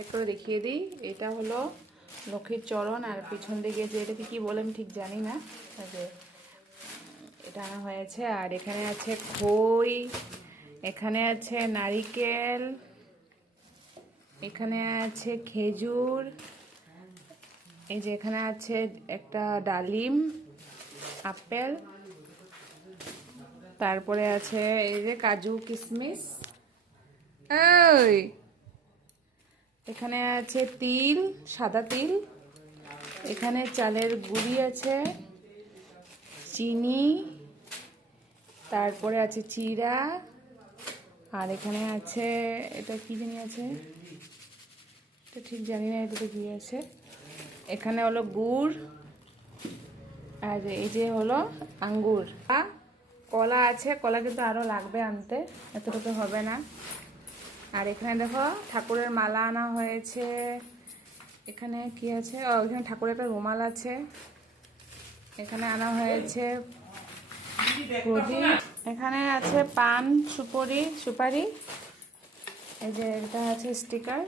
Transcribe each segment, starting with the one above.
এক করে দেখিয়ে দিই। এটা হলো লক্ষ্মীর চরণ, আর পিছন দিকে যে এটাকে কি বলে আমি ঠিক জানি না, যে এটা আনা হয়েছে। আর এখানে আছে খই, এখানে আছে নারিকেল, এখানে আছে খেজুর, এই যে এখানে আছে একটা ডালিম, আপেল, তারপরে আছে এই যে কাজু কিশমিশ, ওই এখানে আছে তিল, সাদা তিল, এখানে চালের গুঁড়ি আছে, চিনি, তারপরে আছে চিড়া, আর এখানে আছে এটা কি জানি আছে, এটা ঠিক জানি না এটাতে কি আছে। এখানে হলো গুড়, আর এই যে হলো আঙ্গুর, কলা আছে। কলা কিন্তু আরো লাগবে আনতে, এতটুকু হবে না। আর এখানে দেখো ঠাকুরের মালা আনা হয়েছে। এখানে কি আছে, ও এখানে ঠাকুরের একটা রুমাল আছে। এখানে আনা হয়েছে প্রদীপ, এখানে আছে পান সুপারি, এই যে এটা আছে স্টিকার,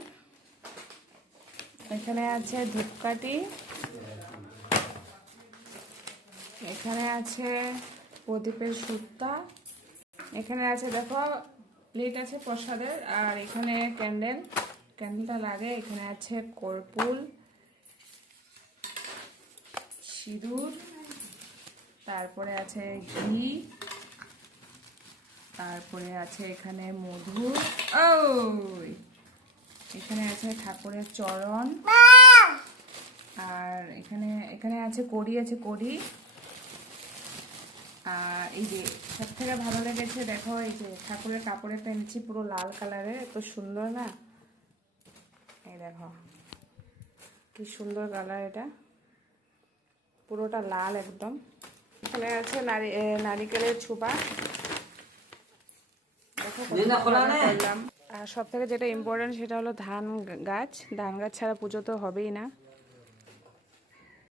এখানে আছে ধূপকাঠি, এখানে আছে প্রদীপের সুতা, এখানে আছে দেখো প্লেট আছে প্রসাদের, আর এখানে ক্যান্ডেলটা লাগে। এখানে আছে কর্পূর, সিঁদুর, তারপরে আছে ঘি, তারপরে আছে এখানে মধু, ওই এখানে আছে ঠাকুরের চরণ, আর এখানে আছে কড়ি, আর এই যে সব থেকে ভালো লেগেছে দেখো, এই যে ঠাকুরের কাপড়ে পেয়েছি পুরো লাল কালারের, এত সুন্দর না, এই দেখো কি সুন্দর কালার, এটা পুরোটা লাল একদম। এখানে আছে নারিকেলের ছোপা, আর সব থেকে যেটা ইম্পর্টেন্ট সেটা হলো ধান গাছ ছাড়া পুজো তো হবেই না।